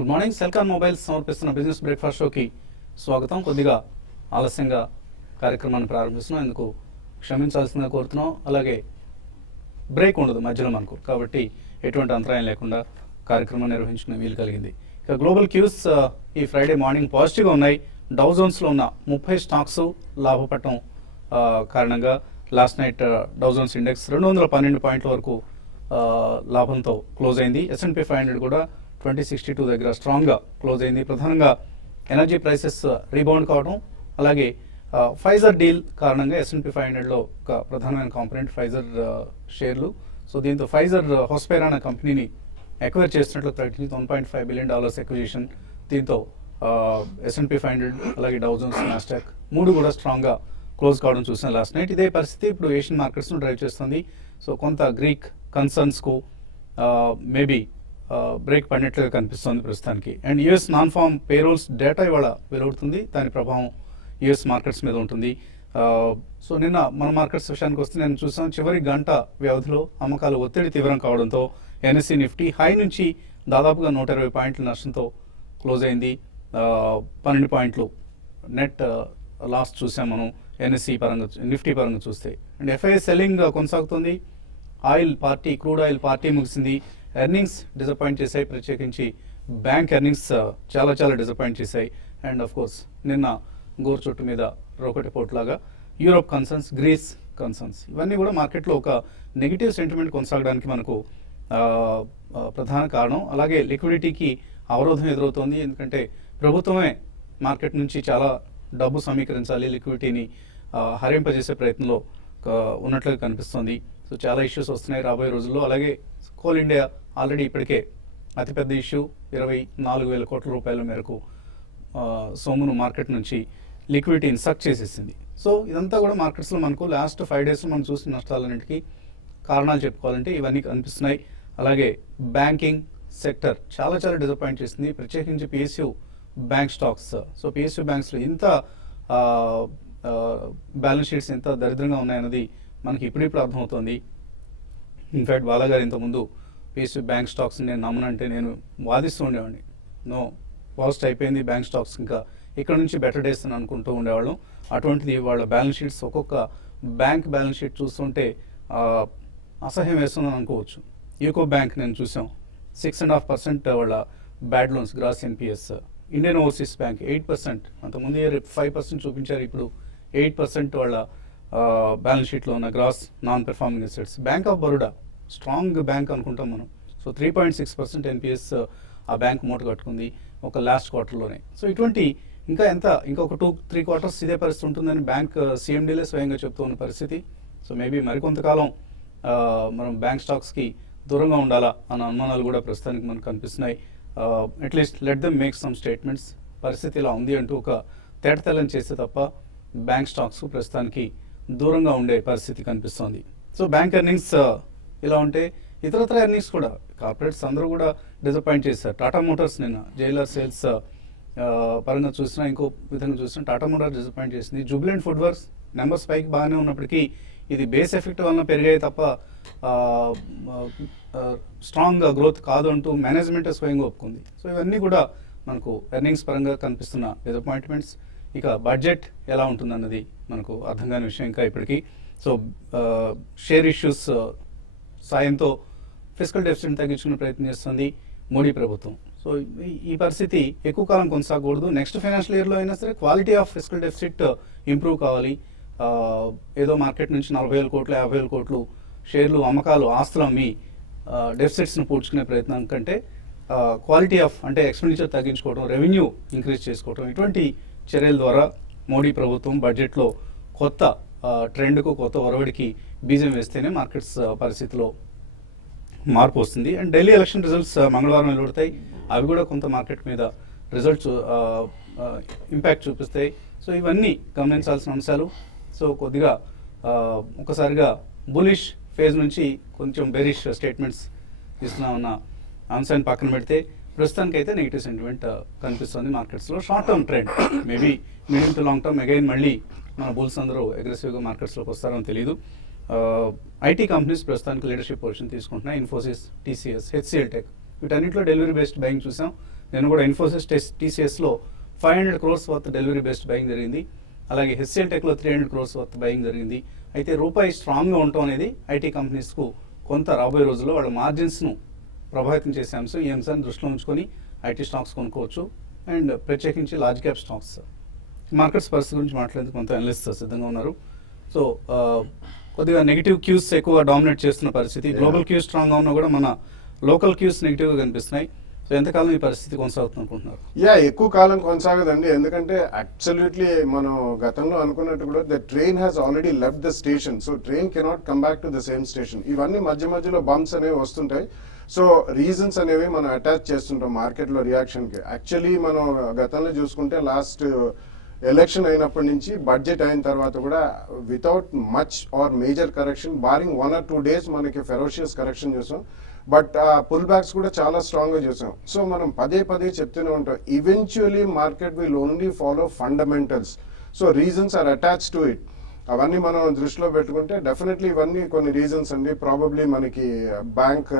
Good morning. Celkon mobiles సమర్పిస్తున్న business breakfast షోకి స్వాగతం. కొద్దిగా ఆలస్యంగా కార్యక్రమాన్ని ప్రారంభిస్తున్నాం, ఎందుకు క్షమించాల్సిందిగా కోరుతున్నాం. అలాగే బ్రేక్ ఉండదు మధ్యలో మనకు, కాబట్టి ఎటువంటి అంతరాయం లేకుండా కార్యక్రమం నిర్వహించుకునే వీలు కలిగింది. ఇక గ్లోబల్ క్యూస్ ఈ ఫ్రైడే మార్నింగ్ పాజిటివ్గా ఉన్నాయి. డౌ జోన్స్లో ఉన్న 30 స్టాక్స్ లాభపడటం కారణంగా last night Dow Jones index 212 పాయింట్ల వరకు లాభంతో క్లోజ్ అయింది. S&P 500 కూడా 2062 దగ్గర స్ట్రాంగ్గా క్లోజ్ అయింది. ప్రధానంగా ఎనర్జీ ప్రైసెస్ రీబౌండ్ కావడం, అలాగే ఫైజర్ డీల్ కారణంగా S&P 500లో ఒక ప్రధానమైన కాంపోనెంట్ ఫైజర్ షేర్లు. సో దీంతో ఫైజర్ హోస్పైర్ అనే కంపెనీని ఎక్వైర్ చేస్తున్నట్లు ప్రకటించి $1.5 బిలియన్ ఎక్విజిషన్. దీంతో S&P 500 అలాగే డౌ జోన్స్ నాస్డాక్ మూడు కూడా స్ట్రాంగ్గా క్లోజ్ కావడం చూసాం లాస్ట్ నైట్. ఇదే పరిస్థితి ఇప్పుడు ఏషియన్ మార్కెట్స్ను డ్రైవ్ చేస్తుంది. సో కొంత గ్రీక్ కన్సర్న్స్కు మేబీ బ్రేక్ పడినట్లుగా కనిపిస్తుంది ప్రస్తుతానికి. And US non farm payrolls data ఇవాళ వెలువడుతుంది, దాని ప్రభావం యుఎస్ మార్కెట్స్ మీద ఉంటుంది. సో నిన్న మన మార్కెట్స్ విషయానికి వస్తే నేను చూసాం, చివరి గంట వ్యవధిలో అమ్మకాలు ఒత్తిడి తీవ్రం కావడంతో NSE నిఫ్టీ హై నుంచి దాదాపుగా 120 పాయింట్ల నష్టంతో క్లోజ్ అయింది. 12 పాయింట్లు నెట్ లాస్ చూసాం మనం NSE పరంగా, నిఫ్టీ పరంగా చూస్తే. అండ్ FII సెల్లింగ్ కొనసాగుతుంది. క్రూడ్ ఆయిల్ పార్టీ ముగిసింది. ఎర్నింగ్స్ డిసప్పాయింట్ చేశాయి, ప్రత్యేకించి బ్యాంక్ ఎర్నింగ్స్ చాలా డిసప్పాయింట్ చేశాయి. అండ్ ఆఫ్ కోర్స్ నిన్న గోరు చుట్టు మీద రోకటి పోట్లాగా యూరోప్ కన్సర్న్స్, గ్రీస్ కన్సర్న్స్, ఇవన్నీ కూడా మార్కెట్లో ఒక నెగిటివ్ సెంటిమెంట్ కొనసాగడానికి మనకు ప్రధాన కారణం. అలాగే లిక్విడిటీకి అవరోధం ఎదురవుతోంది, ఎందుకంటే ప్రభుత్వమే మార్కెట్ నుంచి చాలా డబ్బు సమీకరించాలి, లిక్విడిటీని హరింపజేసే ప్రయత్నంలో ఉన్నట్లుగా కనిపిస్తుంది. సో చాలా ఇష్యూస్ వస్తున్నాయి రాబోయే రోజుల్లో. అలాగే కోల్ ఇండియా ఆల్రెడీ ఇప్పటికే అతిపెద్ద ఇష్యూ 24,000 కోట్ల రూపాయల మేరకు సొమ్మును మార్కెట్ నుంచి లిక్విడిటీని సక్ చేసేసింది. సో ఇదంతా కూడా మార్కెట్స్లో మనకు లాస్ట్ 5 డేస్లో మనం చూసిన నష్టాలన్నింటికీ కారణాలు చెప్పుకోవాలంటే ఇవన్నీ కనిపిస్తున్నాయి. అలాగే బ్యాంకింగ్ సెక్టర్ చాలా డిసప్పాయింట్ చేసింది, ప్రత్యేకించి PSU bank stocks. So PSU బ్యాంక్స్లో ఇంత బ్యాలెన్స్ షీట్స్ ఎంత దరిద్రంగా ఉన్నాయన్నది మనకి ఇప్పుడిప్పుడు అర్థమవుతుంది. ఇన్ఫ్యాక్ట్ బాలాగారు ఇంతకుముందు PSU బ్యాంక్ స్టాక్స్ నేను నమ్మనంటే నేను వాదిస్తూ ఉండేవాడిని. నో, పాజిట్ అయిపోయింది బ్యాంక్ స్టాక్స్, ఇంకా ఇక్కడ నుంచి బెటర్ డేస్ అని అనుకుంటూ ఉండేవాళ్ళం. అటువంటిది వాళ్ళ బ్యాలెన్స్ షీట్స్, ఒక్కొక్క బ్యాంక్ బ్యాలెన్స్ షీట్ చూస్తుంటే అసహ్యం వేస్తుందని అనుకోవచ్చు. యూకో బ్యాంక్ నేను చూసాం 6.5% వాళ్ళ bad loans gross NPS. Indian Overseas Bank 8%, అంతకుముందు 5% చూపించారు, ఇప్పుడు 8% వాళ్ళ బ్యాలెన్స్ షీట్లో ఉన్న gross non performing assets. Bank of Baroda strong bank అనుకుంటాం మనం. సో 3.6% NPS ఆ బ్యాంక్ మూట కట్టుకుంది ఒక లాస్ట్ క్వార్టర్లోనే. సో ఇటువంటి ఇంకొక 2-3 క్వార్టర్స్ ఇదే పరిస్థితి ఉంటుందని బ్యాంక్ CMDలే స్వయంగా చెప్తూ ఉన్న పరిస్థితి. సో మేబీ మరికొంతకాలం మనం బ్యాంక్ స్టాక్స్కి దూరంగా ఉండాలా అన్న అనుమానాలు కూడా ప్రస్తుతానికి మనకు కనిపిస్తున్నాయి. At least let them make some statements. పరిస్థితి ఇలా ఉంది అంటూ ఒక తేటతెల్లని చేస్తే తప్ప బ్యాంక్ స్టాక్స్ ప్రస్తుతానికి దూరంగా ఉండే పరిస్థితి కనిపిస్తోంది. సో బ్యాంక్ ఎర్నింగ్స్ ఇలా ఉంటే ఇతరత్ర ఎర్నింగ్స్ కూడా కార్పొరేట్స్ అందరూ కూడా డిసప్పాయింట్ చేశారు. టాటా మోటార్స్ నిన్న జైలర్ సేల్స్ పరంగా చూసినా, ఇంకో విధంగా చూసినా టాటా మోటార్స్ డిసప్పాయింట్ చేసింది. జూబిలెంట్ ఫుడ్ వర్క్స్ నెంబర్స్ పైకి బాగానే ఉన్నప్పటికీ ఇది బేస్ ఎఫెక్ట్ వలన పెరిగాయి తప్ప స్ట్రాంగ్ గ్రోత్ కాదు అంటూ మేనేజ్మెంట్ స్వయంగా ఒప్పుకుంది. సో ఇవన్నీ కూడా మనకు ఎర్నింగ్స్ పరంగా కనిపిస్తున్న డిసప్పాయింట్మెంట్స్. ఇక బడ్జెట్ ఎలా ఉంటుందన్నది మనకు అర్థం కాని విషయం ఇంకా ఇప్పటికీ. సో షేర్ ఇష్యూస్ సాయంతో ఫిస్కల్ డెఫిసిట్ తగ్గించుకునే ప్రయత్నం చేస్తుంది మోడీ ప్రభుత్వం. సో ఈ పరిస్థితి ఎక్కువ కాలం కొనసాగకూడదు. నెక్స్ట్ ఫైనాన్షియల్ ఇయర్లో అయినా సరే quality of fiscal deficit improve కావాలి. ఏదో మార్కెట్ నుంచి 40,000 కోట్లు 50,000 కోట్లు షేర్లు అమ్మకాలు ఆస్తులు అమ్మి డెఫిసిట్స్ను పూడ్చుకునే ప్రయత్నం కంటే క్వాలిటీ ఆఫ్ అంటే ఎక్స్పెండిచర్ తగ్గించుకోవడం, రెవెన్యూ ఇంక్రీజ్ చేసుకోవడం, ఇటువంటి చర్యల ద్వారా మోడీ ప్రభుత్వం బడ్జెట్లో కొత్త ట్రెండ్కు, కొత్త ఒరవడికి బీజం వేస్తేనే మార్కెట్స్ పరిస్థితిలో మార్పు వస్తుంది. అండ్ ఢిల్లీ ఎలక్షన్ రిజల్ట్స్ మంగళవారం వెలువడతాయి. అవి కూడా కొంత మార్కెట్ మీద రిజల్ట్స్ ఇంపాక్ట్ చూపిస్తాయి. సో ఇవన్నీ గమనించాల్సిన అంశాలు. సో కొద్దిగా ఒకసారిగా బులిష్ ఫేజ్ నుంచి కొంచెం బెరిష్ స్టేట్మెంట్స్ ఇస్తున్నామన్న అంశాన్ని పక్కన పెడితే ప్రస్తుతానికైతే నెగిటివ్ సెంటిమెంట్ కనిపిస్తుంది మార్కెట్స్లో. Short term trend, maybe medium to long term again మళ్ళీ మన బుల్స్ అందరూ అగ్రెసివ్గా మార్కెట్స్లోకి వస్తారని తెలియదు. ఐటీ కంపెనీస్ ప్రస్తుతానికి లీడర్షిప్ పొజిషన్ తీసుకుంటున్నాయి. ఇన్ఫోసిస్, TCS, HCL టెక్, వీటన్నిటిలో డెలివరీ బేస్డ్ బయింగ్ చూసాం. నేను కూడా ఇన్ఫోసిస్ టీసీఎస్లో 500 crores worth delivery based buying జరిగింది. అలాగే హెచ్సిఎల్ టెక్లో 300 crores వర్త్ బయింగ్ జరిగింది. అయితే రూపాయి స్ట్రాంగ్గా ఉండటం అనేది ఐటీ కంపెనీస్కు కొంత రాబోయే రోజుల్లో వాళ్ళ మార్జిన్స్ను ప్రభావితం చేసే అంశం. ఈ అంశాన్ని దృష్టిలో ఉంచుకొని ఐటీ స్టాక్స్ కొనుక్కోవచ్చు. అండ్ ప్రత్యేకించి లార్జ్ క్యాప్ స్టాక్స్. మార్కెట్స్ పరిస్థితి గురించి మాట్లాడేందుకు కొంత అనలిస్ట్ సిద్ధంగా ఉన్నారు. సో కొద్దిగా నెగిటివ్ క్యూస్ ఎక్కువ డామినేట్ చేస్తున్న పరిస్థితి. గ్లోబల్ క్యూస్ స్ట్రాంగ్గా ఉన్నా కూడా మన లోకల్ క్యూస్ నెగిటివ్గా కనిపిస్తున్నాయి. సో ఎంతకాలం ఈ పరిస్థితి కొనసాగుతుంది అనుకుంటున్నారు? ఎక్కువ కాలం కొనసాగదండి. ఎందుకంటే అబ్సల్యూట్లీ మనం గతంలో అనుకున్నట్టు కూడా the train has already left the station. So train cannot come back to the same station. ఇవన్నీ మధ్య మధ్యలో బంప్స్ అనేవి వస్తుంటాయి. సో రీజన్స్ అనేవి మనం అటాచ్ చేస్తుంటాం మార్కెట్లో రియాక్షన్కి. యాక్చువల్లీ మనం గతంలో చూసుకుంటే లాస్ట్ ఎలక్షన్ అయినప్పటి నుంచి బడ్జెట్ అయిన తర్వాత కూడా without much or major correction barring 1 or 2 days మనకి ఫెరోషియస్ కరెక్షన్ చూసాం. బట్ పుల్ బ్యాక్స్ కూడా చాలా స్ట్రాంగ్ గా చూసాం. సో మనం పదే పదే చెప్తూనే ఉంటాం, eventually market will only follow fundamentals. So reasons are attach to it. అవన్నీ మనం దృష్టిలో పెట్టుకుంటే డెఫినెట్లీ ఇవన్నీ కొన్ని రీజన్స్ అండి. ప్రాబబ్లీ మనకి బ్యాంక్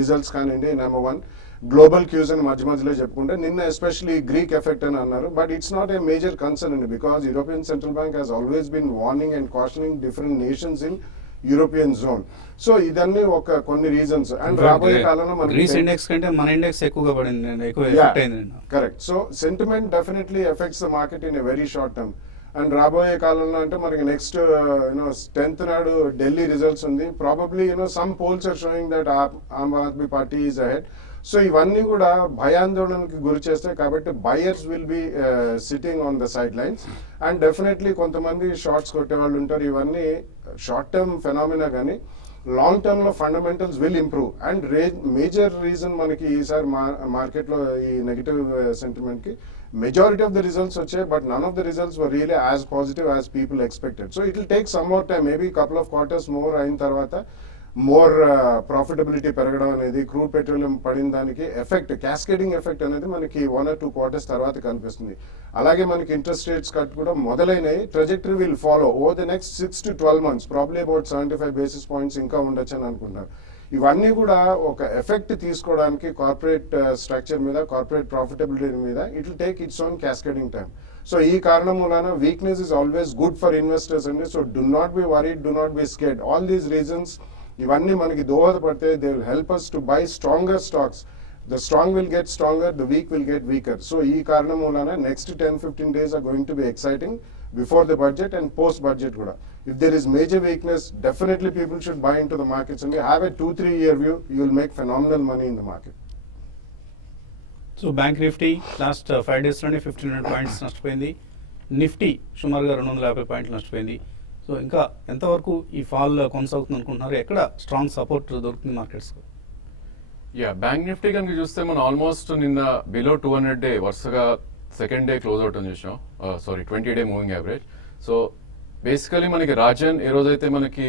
రిజల్ట్స్ కానివ్వండి, నెంబర్ 1 గ్లోబల్ క్యూస్ అని మధ్య మధ్యలో చెప్పుకుంటే నిన్న ఎస్పెషలీ గ్రీక్ ఎఫెక్ట్ అని అన్నారు. But it's not a major concern అండి, because European central bank has always been warning and cautioning different nations in European zone. So ఇదన్నీ ఒక కొన్ని రీజన్స్. అండ్ రాబోయే కాలంలో గ్రీస్ ఇండెక్స్ కంటే మన ఇండెక్స్ ఎక్కువగా పడింది, correct. So sentiment definitely effects the market in a very short term. And రాబోయే కాలంలో అంటే మనకి నెక్స్ట్ 10th నాడు ఢిల్లీ రిజల్ట్స్ ఉంది. Probably some polls are showing that Aam Aadmi party is ahead. So ఇవన్నీ కూడా భయాందోళనకి గురి చేస్తాయి. కాబట్టి buyers will be sitting on the sidelines. And definitely కొంతమంది షార్ట్స్ కొట్టే వాళ్ళు ఉంటారు. ఇవన్నీ షార్ట్ టర్మ్ ఫెనామినా, కానీ లాంగ్ టర్మ్ లో fundamentals will improve. And major reason మనకి ఈసారి మార్కెట్ లో ఈ నెగిటివ్ సెంటిమెంట్ కి మెజారిటీ ఆఫ్ ద రిజల్ట్స్ వచ్చాయి, but none of the results were really as positive as people expected. So it will take some more time, maybe couple of quarters more అయిన తర్వాత more profitability పెరగడం అనేది, crude petroleum పడిన దానికి effect, cascading effect అనేది మనకి 1 or 2 quarters తర్వాత కనిపిస్తుంది. అలాగే మనకి ఇంట్రెస్ట్ రేట్స్ కట్ కూడా మొదలైనవి. Trajectory will follow over the next 6 to 12 months, probably about 75 basis points ఇంకా ఉండొచ్చు అని అనుకుంటారు. ఇవన్నీ కూడా ఒక ఎఫెక్ట్ తీసుకోవడానికి కార్పొరేట్ స్ట్రక్చర్ మీద, కార్పొరేట్ ప్రాఫిటబిలిటీ మీద it will take its own cascading time. So ఈ కారణం మూలాన weakness is always good for investors అండి. So do not be worried, do not be scared. All these reasons ఇవన్నీ మనకి దోహదపడితే they will help us to buy stronger stocks. The strong will get stronger, the weak will get weaker. So ఈ కారణం మూలాన next 10-15 days are going to be exciting before the budget and post budget కూడా. If there is major weakness, definitely people should buy into the markets and have a 2-3 year view. You will make phenomenal money in the market. So bank Nifty last 5 days లోనే 1500 points నష్టపోయింది. Nifty సుమారుగా 250 points నష్టపోయింది. So ఇంకా ఎంతవరకు ఈ fall కొనసాగుతుంది అనుకుంటున్నారు? ఎక్కడ స్ట్రాంగ్ సపోర్ట్ దొరుకుతుంది మార్కెట్స్? బ్యాంక్ నిఫ్టీ కనుక చూస్తే మనం ఆల్మోస్ట్ నిన్న బిలో 200 day వరుసగా సెకండ్ డే క్లోజ్ అవుట్ అని చూసాం. 20 day moving average. So basically మనకి రాజన్ ఏ రోజైతే మనకి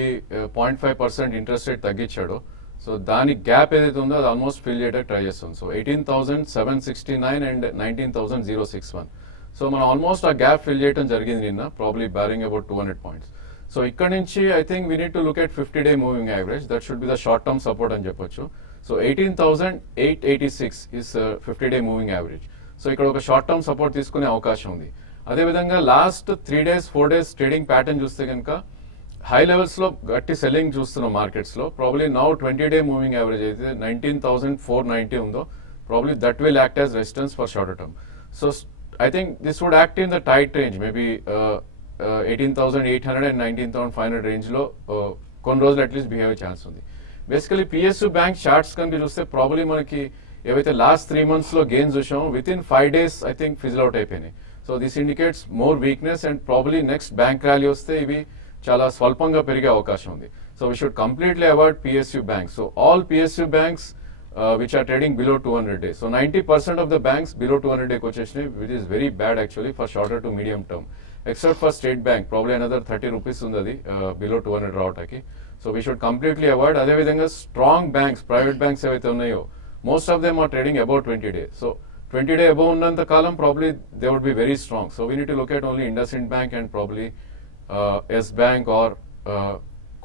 0.5% ఇంట్రెస్ట్ రేట్ తగ్గించాడో, సో దాని గ్యాప్ ఏదైతే ఉందో అది ఆల్మోస్ట్ ఫిల్ చేయడానికి ట్రై చేస్తుంది. So 18,769 and 19,061. సో మనం ఆల్మోస్ట్ ఆ గ్యాప్ ఫిల్ చేయడం జరిగింది నిన్న, probably bearing about 200 points. So ఇక్కడ నుంచి I think we need to look at 50 day moving average. That should be the short term support అని చెప్పొచ్చు. So 18,886 is 50 day moving average. So ఇక్కడ ఒక షార్ట్ టర్మ్ సపోర్ట్ తీసుకునే అవకాశం ఉంది. అదేవిధంగా last 3 days 4 days trading pattern చూస్తే కనుక హై లెవెల్స్ లో గట్టి సెల్లింగ్ చూస్తున్నాం మార్కెట్స్ లో. Probably now 20 day moving average అయితే 19,490 ఉందో, probably that will act as resistance for shorter term. So I think this would act in the tight range, maybe 18,800 and 19,500 range లో కొన్ని రోజులు at least behave chance ఉంది. Basically PSU bank charts కనుక చూస్తే probably మనకి ఏవైతే లాస్ట్ 3 months లో gains చూసామో within 5 days I think fizzle out అయిపోయినాయి. So this indicates more weakness and probably next bank rally వస్తే ఇవి చాలా స్వల్పంగా పెరిగే అవకాశం ఉంది. So we should completely avoid PSU banks. So all PSU banks which are trading below 200 days. So 90% of the banks below 200 day వచ్చేసినాయి, which is very bad actually for shorter to medium term. Except for State Bank, probably another 30 rupees ఉంది అది below 200 రావటానికి. So we should completely avoid. అదేవిధంగా strong banks, private banks ఏవైతే ఉన్నాయో most of them are trading above 20 days. So 20 day above ఉన్నంత కాలం probably they would be very strong. So we need to look at only IndusInd Bank and probably S Bank or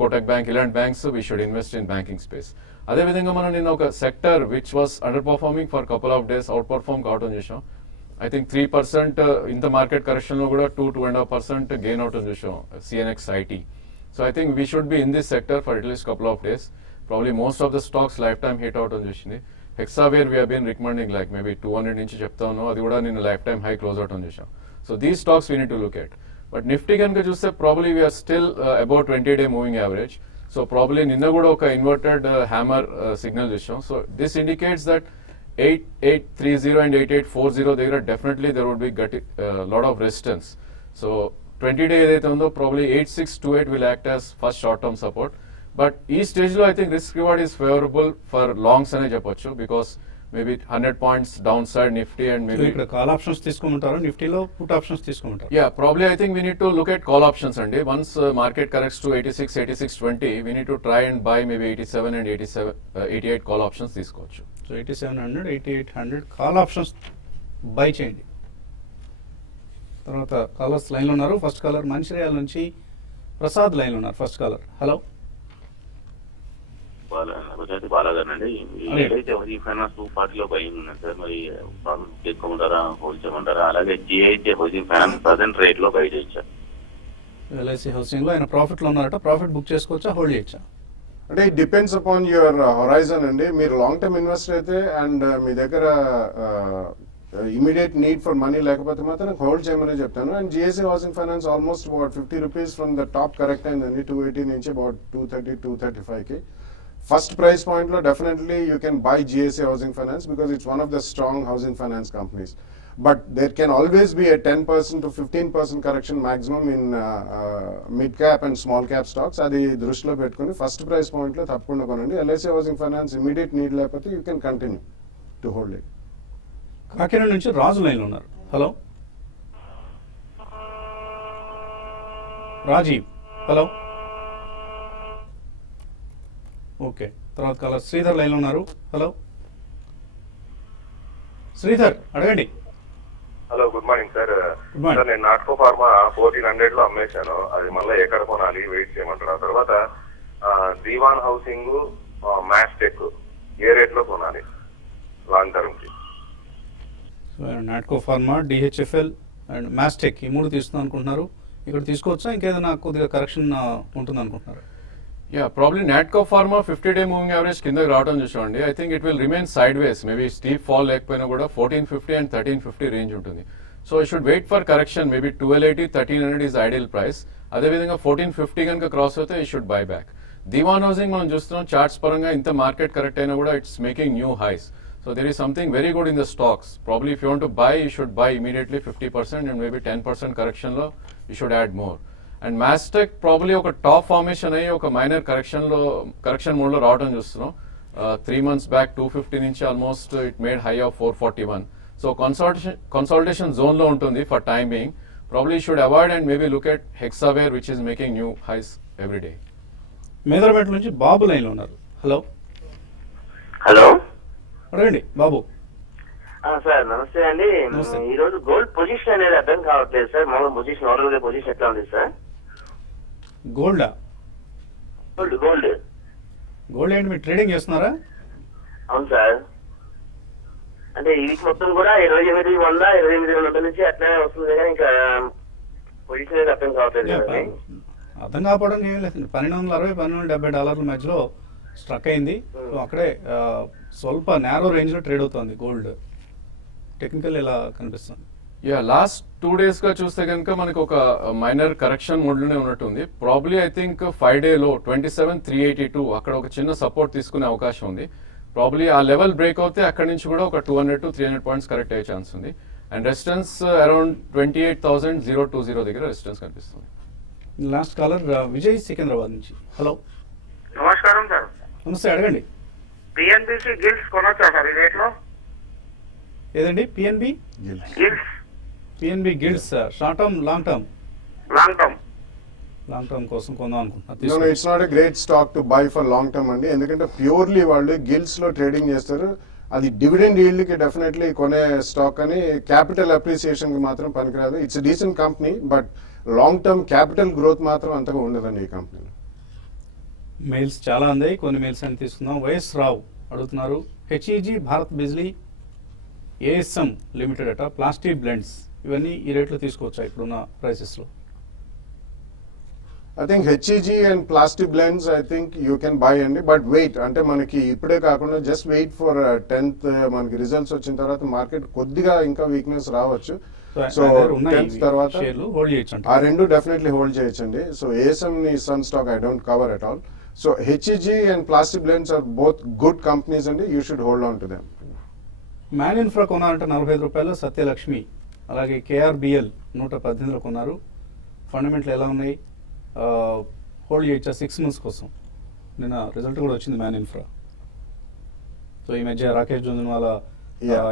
Kotak Bank, ఇలాంటి banks we should invest in banking space. అదేవిధంగా మనం నిన్న ఒక sector which was under performing for couple of days out perform కావటం చూసాం. I think 3% ఇంత market correction లో కూడా 2.5% గెయిన్ అవటం చూసాం CNX IT. So I think we should be in this sector for at least couple of days. Probably most of the stocks life time hit అవటం చూసింది. Hexaware we been recommending like maybe 200 నుంచి చెప్తా ఉన్నాం, అది కూడా నిన్న లైఫ్ టైమ్ హై క్లోజ్ అవటం చూసాం. So these stocks we need to look at. But Nifty కనుక చూస్తే probably we are still about 20-day moving average. So probably నిన్న కూడా ఒక ఇన్వర్టెడ్ హ్యామర్ సిగ్నల్ చూసాం. So this indicates that 8830 and 8840 దగ్గర definitely there would be lot of resistance. So 20-day ఏదైతే ఉందో probably 8628 will act as first short term support. But ఈ stage లో I think risk reward is favourable for longs అనే చెప్పొచ్చు, because maybe 100 points down side Nifty and maybe ఇక్కడ call options తీసుకోమంటారు, నిఫ్టీలో put options తీసుకోమంటారు. Yeah, probably I think we need to look at call options and once market corrects to 86-20, we need to try and buy maybe 87 and 88 call options తీసుకోవచ్చు. So 8700, 8800 call options by చేయండి. తర్వాత callers లైన్లో ఉన్నారు. First caller Mancherial నుంచి ప్రసాద్ లైన్లో ఉన్నారు. First caller. Hello బాలాగానండి. ఏదైతే హోజీ ఫైనాన్స్ 240 బయింగ్ ఉన్నాయి సార్, మరి తీసుకోమంటారా హోల్డ్ చేయమంటారా? అలాగే జిఐతే హోజీ ఫైనాన్స్ ప్రజెంట్ రేట్ లో బై చేయొచ్చారు. ఎల్ఐసి హౌసింగ్ లో ఆయన ప్రాఫిట్ లో ఉన్నారట, ప్రాఫిట్ బుక్ చేసుకోవచ్చా, హోల్డ్ చేయొచ్చా? అంటే it depends upon your horizon అండి. మీరు లాంగ్ టర్మ్ ఇన్వెస్టర్ అయితే అండ్ మీ దగ్గర ఇమీడియట్ నీడ్ ఫర్ మనీ లేకపోతే మాత్రం హోల్డ్ చేయమని చెప్తాను. And GSC housing finance almost about 50 rupees from the top correct అయిందండి. 280 నుంచి అబౌట్ 230-235కి. ఫస్ట్ ప్రైస్ పాయింట్ లో definitely you can by GSC housing finance because it's one of the strong housing finance companies. But there can always be a 10% to 15% correction maximum in mid cap and small cap stocks. అది దృష్టిలో పెట్టుకుని first price point లో తప్పకుండా కొనండి. LIC housing finance immediate need లేకపోతే you can continue to hold it. Kakinada నుంచి రాజు లైన్లో ఉన్నారు. హలో రాజీవ్. Hello okay. తర్వాత కాలర్ శ్రీధర్ లైన్లో ఉన్నారు. హలో శ్రీధర్, అడగండి. Hello, good morning sir. Good morning. Sir, నేను నాట్కో ఫార్మా 1400 లో అమ్మేశాను. అది మళ్ళీ ఎక్కడ కొనాలి, వెయిట్ చేయమంటారు. ఆ తర్వాత దీవాన్ హౌసింగ్, మ్యాస్టెక్ ఏ రేట్ లో కొనాలి లాంగ్ టర్మ్ కి? Natco pharma, DHFL and Mastek ఈ మూడు తీసుకుందాం అనుకుంటున్నారు. ఇక్కడ తీసుకోవచ్చా, ఇంకేదైనా కొద్దిగా కరెక్షన్ ఉంటుంది అనుకుంటున్నారు? Yeah, probably Natco Pharma 50-day moving average కిందకి రావడం చూసామండి. I think it will remain sideways. Maybe steep fall లేకపోయినా కూడా 1450 and 1350 రేంజ్ ఉంటుంది. So you should wait for correction. Maybe 1280, 1300 is ideal price. అదేవిధంగా 1450 కనుక క్రాస్ అవుతే you should buy back. Dewan housing మనం చూస్తున్నాం చార్ట్స్ పరంగా ఇంత మార్కెట్ కరెక్ట్ అయినా కూడా it's making new highs. So there is something very good in the stocks. Probably if you want to buy, you should buy immediately 50% and maybe 10% correction లో you should add more. And Mastek probably ఒక top formation అయ్యి ఒక minor correction mode లో రావడం చూస్తున్నాం. 3 months back 250 నుంచి almost it made high of 441. So consolidation zone లో ఉంటుంది for time being. Probably should avoid and maybe look at Hexaware which is making new highs every day. Medaramet నుంచి బాబు లైన్లో ఉన్నారు. హలో హలో, అడగండి బాబు. సార్ నమస్తే అండి. నమస్తే. ఈ రోజు గోల్డ్ పొజిషన్ అనేది అర్థం కావట్లేదు సార్. మామూలు పొజిషన్, ఓవరాల్ గా పొజిషన్ ఎట్లా ఉంది సార్? గోల్డా? గోల్డ్ గోల్డ్ ఏంటి, మీరు ట్రేడింగ్ చేస్తున్నారా? అవును సార్. అంటే ఈ వీక్ మొత్తం కూడా 28,100, 28,200 నుంచి అట్లనే వస్తుంది కానీ ఇంకా పొజిషన్ అనేది అర్థం కావట్లేదు కదండి. అర్థం కాకపోవడం ఏం లేదు. $1260, $1270 మధ్యలో స్ట్రక్ అయింది. సో అక్కడే స్వల్ప నేరో రేంజ్ లో ట్రేడ్ అవుతుంది గోల్డ్. టెక్నికల్ ఎలా కనిపిస్తుంది? యా, లాస్ట్ 2 days గా చూస్తే కనుక మనకు ఒక మైనర్ కరెక్షన్ మోడ్ లోనే ఉన్నట్టుంది. ప్రాబ్లీ ఐ థింక్ 5-day లో 27,382 అక్కడ ఒక చిన్న సపోర్ట్ తీసుకునే అవకాశం ఉంది. ప్రాబ్లీ ఆ లెవెల్ బ్రేక్ అవుతే అక్కడ నుంచి కూడా ఒక 200 to 300 points కరెక్ట్ అయ్యే ఛాన్స్ ఉంది. అండ్ రెసిస్టెన్స్ అరౌండ్ 28,020 దగ్గర రెసిస్టెన్స్ కనిపిస్తుంది. లాస్ట్ కాలర్ విజయ్ సికింద్రాబాద్ నుంచి. హలో నమస్కారం సార్. నమస్తే, అడగండి. పిఎన్బిసి గిల్స్ కొనొచ్చా సార్ ఈ రేట్ లో? ఏదండి PNB? Gills PNB guilds short term, long term? Long term. Long term కోసం కొందాం No, అనుకుంటున్నా. it's not a great stock to buy for long term అండి. ఎందుకంటే ప్యూర్లీ వాళ్ళు గిల్స్ లో ట్రేడింగ్ చేస్తారు. అది డివిడెండ్ ఈల్డ్ కి డెఫినెట్లీ కొనే స్టాక్ అని, క్యాపిటల్ అప్రిసియేషన్ కి మాత్రం పనికిరాదు. It's decent company but long term capital growth మాత్రం అంతగా ఉండదండి ఈ కంపెనీలో. మెయిల్స్ చాలా అందాయి, కొన్ని మెయిల్స్ అని తీసుకుందాం. వైఎస్ రావు అడుగుతున్నారు, HEG Bharat Bijlee ASM limited అట ప్లాస్టిక్ బ్లెండ్స్ ఇవన్నీ ఈ రేట్లో తీసుకోవచ్చా ఇప్పుడున్న ప్రైసెస్లో? I think HEG and plastic blends I think you can buy అండి, బట్ వెయిట్ అంటే మనకి ఇప్పుడే కాకుండా జస్ట్ వెయిట్ ఫర్ 10th మనకి రిజల్ట్స్ వచ్చిన తర్వాత మార్కెట్ కొద్దిగా ఇంకా వీక్నెస్ రావచ్చు. సో 10th తర్వాత హోల్డ్ చేయొచ్చు ఆ రెండు డెఫినెట్లీ హోల్డ్ చేయొచ్చండి. సో ఏఎస్ఎం ని sun stock I don't cover at all. So HEG and plastic blends are both good companies అండి, you should hold on to them. Man Infra కొనాలంటే 45 రూపాయలు, సత్యలక్ష్మి అలాగే కేఆర్బిఎల్ 118లో కొన్నారు. ఫండమెంటల్ ఎలా ఉన్నాయి, హోల్డ్ చేయొచ్చా 6 months కోసం? నిన్న రిజల్ట్ కూడా వచ్చింది మ్యాన్ ఇన్ఫ్రా. సో ఈ మధ్య రాకేష్ జుంజున్వాలా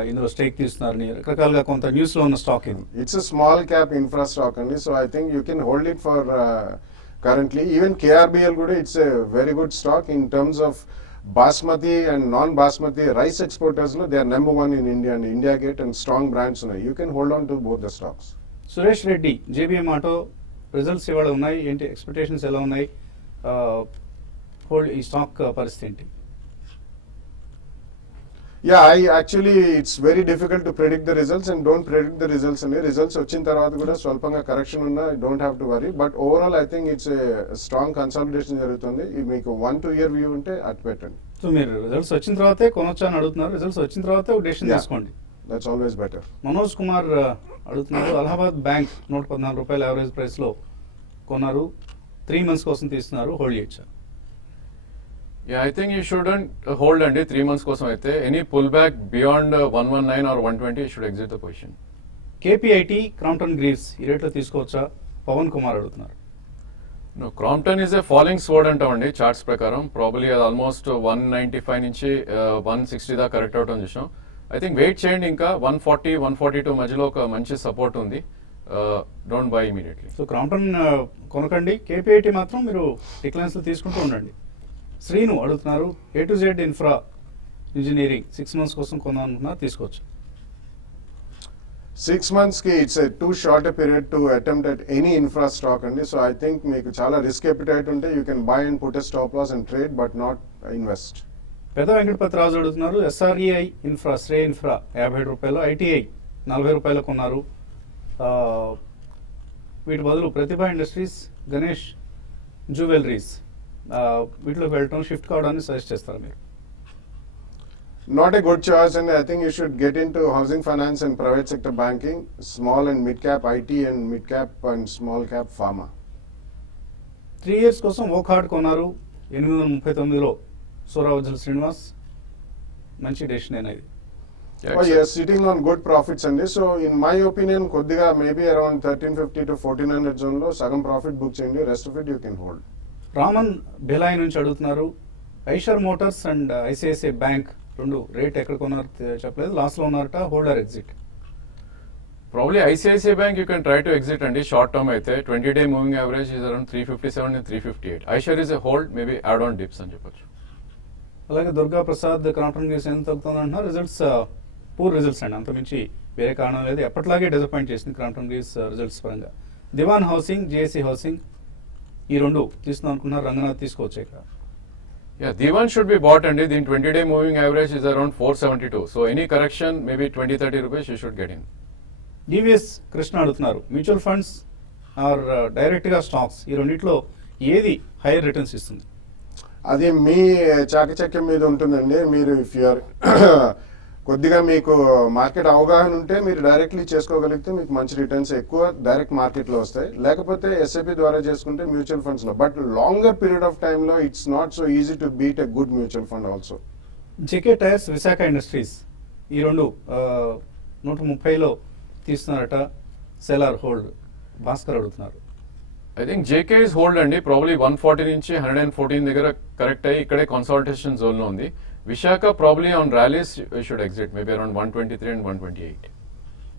ఇందులో స్టేక్ తీస్తున్నారని రకరకాలుగా కొంత న్యూస్లో ఉన్న స్టాక్ ఇది. It's a small cap infra stock అండి, so I think you can hold it for currently. Even KRBL కూడా it's a very good stock in terms of basmati and non basmati rice exporters లో they are number 1 in India and India gate and strong brands ఉన్నాయి. You can hold on to both the stocks. Suresh Reddy JBM auto results ఇవాళ ఉన్నాయి, ఏంటి expectations ఎలా ఉన్నాయి, hold ఈ stock పరిస్థితి ఏంటి? Yeah, it's very difficult to predict the results and don't predict the results and results వచ్చిన తర్వాత కూడా స్వల్పంగా కరెక్షన్ ఉన్నా don't have to worry, but overall I think it's a strong consolidation జరుగుతుంది. మీకు 1 to year వ్యూ ఉంటే అటు పెట్టండి. సో మీరు రిజల్ట్స్ వచ్చిన తర్వాతే కొనొచ్చా అని అడుగుతున్నారు, రిజల్ట్స్ వచ్చిన తర్వాతే ఒక డెసిషన్ తీసుకోండి. That's always better. Manoj Kumar అడుగుతున్నారు, అలహాబాద్ బ్యాంక్ 114 రూపాయలు యావరేజ్ ప్రైస్లో కొన్నారు, 3 months కోసం తీస్తున్నారు, హోల్డ్ చేయొచ్చా? Yeah, I think you shouldn't hold అండి 3 months కోసం అయితే. Any pullback beyond 119 or 120 you should exit the position. KPIT Crompton Greaves ఈ రేట్లో తీసుకోవచ్చా? పవన్ కుమార్ అడుగుతున్నారు. No, Crompton is a falling sword అంటామండి చార్ట్స్ ప్రకారం. ప్రాబబ్లీ అది ఆల్మోస్ట్ 195 నుంచి 160 దాకా కరెక్ట్ అవుట్ అని చూసాం. ఐ థింక్ వెయిట్ చేయండి, ఇంకా 140 142 మధ్యలో ఒక మంచి సపోర్ట్ ఉంది. Don't buy immediately. So Crompton కొనకండి, కేపీఐటీ మాత్రం మీరు డిక్లైన్స్లో తీసుకుంటూ ఉండండి. శ్రీను అడుగుతున్నారు, A to Z infra engineering 6 months కోసం కొనాలనుకున్నారు, తీసుకోవచ్చు? 6 months కి it's too short period to attempt at any infra stock అండి. సో ఐ థింక్ మీకు చాలా రిస్క్ ఎపిటైట్ ఉంటే you can buy and put a stop loss and trade but not invest. పెద్ద వెంకటపతి రాజు అడుగుతున్నారు, ఎస్ఆర్ఈఐ ఇన్ఫ్రా శ్రే ఇన్ఫ్రా 57 రూపాయలు, ITI 40 రూపాయలు కొన్నారు, వీటి బదులు ప్రతిభా ఇండస్ట్రీస్, గణేష్ జ్యువెలరీస్ వీటిలోకి వెళ్ళటం, షిఫ్ట్ కావడాన్ని సజెస్ట్ చేస్తారు మీరు? Not a good choice, and I think you should get into housing finance and private sector banking, small and mid cap IT and mid cap and small cap pharma. 3 years కోసం ఓక్ hard కొన్నారు 839లో, సూరావజ్జల శ్రీనివాస్, మంచి decision అనేది. Oh yes, sitting on good profits అండి. So in my opinion కొద్దిగా maybe around 1350 to 1400 zone లో సగం profit book చేయండి, rest of it you can hold. Raman Bhilai నుంచి అడుగుతున్నారు, Eicher motors and ICICI bank రెండు రేట్ ఎక్కడ కొన్నారు చెప్పలేదు, లాస్ట్ లో ఉన్నారట, hold or exit? Probably ICICI bank you can try to exit అండి. షార్ట్ టర్మ్ అయితే 20-day moving average is around 357 and 358. Eicher is a hold, maybe add on dips అని చెప్పొచ్చు. అలాగే దుర్గా ప్రసాద్ క్రాంప్టన్ గ్రీవ్స్ ఎంత తగ్గుతుంది అంటున్నారు, రిజల్ట్స్ పూర్ రిజల్ట్స్ అండి, అంతమించి వేరే కారణం లేదు, ఎప్పటిలాగే డిసప్పాయింట్ చేసింది క్రాంప్టన్ గ్రీవ్స్ రిజల్ట్స్ పరంగా. దివాన్ హౌసింగ్, జేఏసీ హౌసింగ్ ఈ రెండు తీసుకుందాం అనుకున్నారు, రంగనాథ్ తీసుకోవచ్చు ఇక్కడ? Yeah, Divan should be bought and the 20-day moving average is around 472. So any correction, maybe 20-30 rupees you should get in. DVS Krishna అడుగుతున్నారు, మ్యూచువల్ ఫండ్స్ ఆర్ డైరెక్ట్గా stocks ఈ రెండిట్లో ఏది హైయర్ రిటర్న్స్ ఇస్తుంది? అది మీ చాకచక్యం మీద ఉంటుందండి. మీరు ఇఫ్ యూఆర్ కొద్దిగా మీకు మార్కెట్ అవగాహన ఉంటే మీరు డైరెక్ట్లీ చేసుకోగలిగితే మీకు మంచి రిటర్న్స్ ఎక్కువ డైరెక్ట్ మార్కెట్లో వస్తాయి, లేకపోతే ఎస్ఐపి ద్వారా చేసుకుంటే మ్యూచువల్ ఫండ్స్లో. బట్ లాంగర్ పీరియడ్ ఆఫ్ టైంలో it's not so easy to beat a good mutual fund also. JK tyres, Visakha industries ఈ రెండు 130లో తీస్తున్నారట, సెలార్ హోల్డ్? భాస్కర్ అడుగుతున్నారు. I think JK is hold అండి, ప్రాబ్లీ 140 నుంచి 114 దగ్గర కరెక్ట్ అయ్యి ఇక్కడే కన్సాలిటేషన్ జోన్ లో ఉంది. Visaka probably on rallies should exit, maybe around 123 and 128.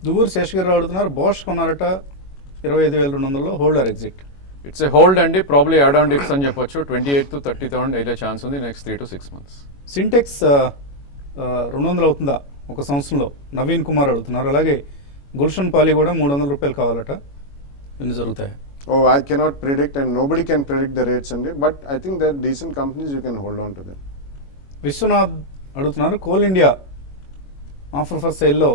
Duvvuru Seshagiri అడుగుతున్నారు, బాష్ కొన్నారట 25,200లో, hold or exit? It's a hold అండి, ప్రాబ్లీ యాడ్ ఆన్ డిప్స్ అని చెప్పొచ్చు. 28 to 30,000 అయ్యే ఛాన్స్ ఉంది నెక్స్ట్ 3 to 6 months. సింటెక్స్ 200 అవుతుందా ఒక సంవత్సరంలో? నవీన్ కుమార్ అడుగుతున్నారు. అలాగే గుల్షన్ పాలి కూడా 300 రూపాయలు కావాలట, ఎన్ని జరుగుతాయి? Oh, I cannot predict, and nobody can predict the rates, and but I think they're decent companies. You can hold on to them. Vishwanath అడుగుతున్నారు, కోల్ ఇండియా ఆఫర్ ఫర్ సేల్లో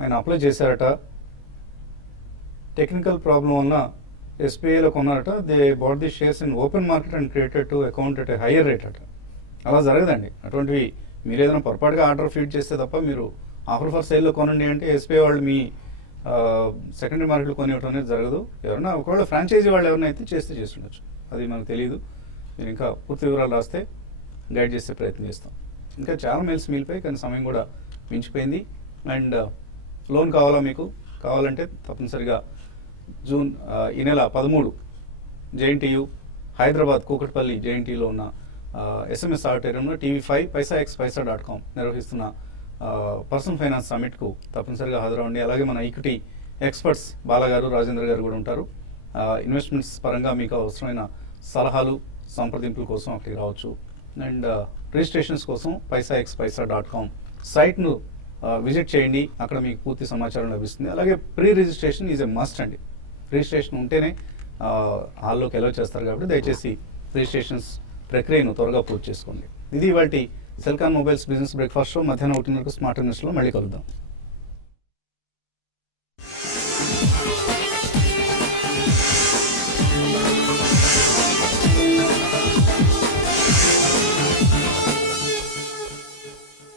ఆయన అప్లై చేశారట, టెక్నికల్ ప్రాబ్లం వల్ల ఎస్బీఐలో కొన్నారట, they bought the shares in open market and created two account at higher rate అట. అలా జరగదండి అటువంటివి. మీరు ఏదైనా పొరపాటుగా ఆర్డర్ ఫీడ్ చేస్తే తప్ప మీరు ఆఫర్ ఫర్ సేల్లో కొనండి అంటే ఎస్బీఐ వాళ్ళు మీ సెకండరీ మార్కెట్లో కొనివ్వడం అనేది జరగదు. ఎవరైనా ఒకవేళ ఫ్రాంచైజీ వాళ్ళు ఎవరైనా అయితే చేస్తే చేస్తుండొచ్చు, అది మనకు తెలియదు. మీరు ఇంకా పూర్తి వివరాలు రాస్తే గైడ్ చేసే ప్రయత్నం చేస్తాం. ఇంకా చాలా మెయిల్స్ మిగిలిపోయి, కానీ సమయం కూడా మించిపోయింది. అండ్ లోన్ కావాలా మీకు? కావాలంటే తప్పనిసరిగా జూన్ ఈ నెల 13 జేఎన్టీయూ హైదరాబాద్ కూకట్పల్లి జేఎన్టీయూలో ఉన్న ఎస్ఎంఎస్ ఆడిటోరియంలో TV5 paisaxpaisa.com నిర్వహిస్తున్న పర్సనల్ ఫైనాన్స్ సమిట్కు తప్పనిసరిగా హాజరవ్వండి. అలాగే మన ఈక్విటీ ఎక్స్పర్ట్స్ బాలగారు, రాజేంద్ర గారు కూడా ఉంటారు. ఇన్వెస్ట్మెంట్స్ పరంగా మీకు అవసరమైన సలహాలు, సంప్రదింపుల కోసం అక్కడికి రావచ్చు. అండ్ రిజిస్ట్రేషన్స్ కోసం paisaxpaisa.com సైట్ను విజిట్ చేయండి, అక్కడ మీకు పూర్తి సమాచారం లభిస్తుంది. అలాగే pre registration is a must అండి. రిజిస్ట్రేషన్ ఉంటేనే హాల్లోకి అలౌ చేస్తారు కాబట్టి దయచేసి రిజిస్ట్రేషన్స్ ప్రక్రియను త్వరగా పూర్తి చేసుకోండి. ఇది ఇవాల్టి Celkon mobiles business breakfast show. మధ్యాహ్నం 1:30 స్మార్ట్ ఇన్వెస్ట్లో మళ్ళీ కలుద్దాం.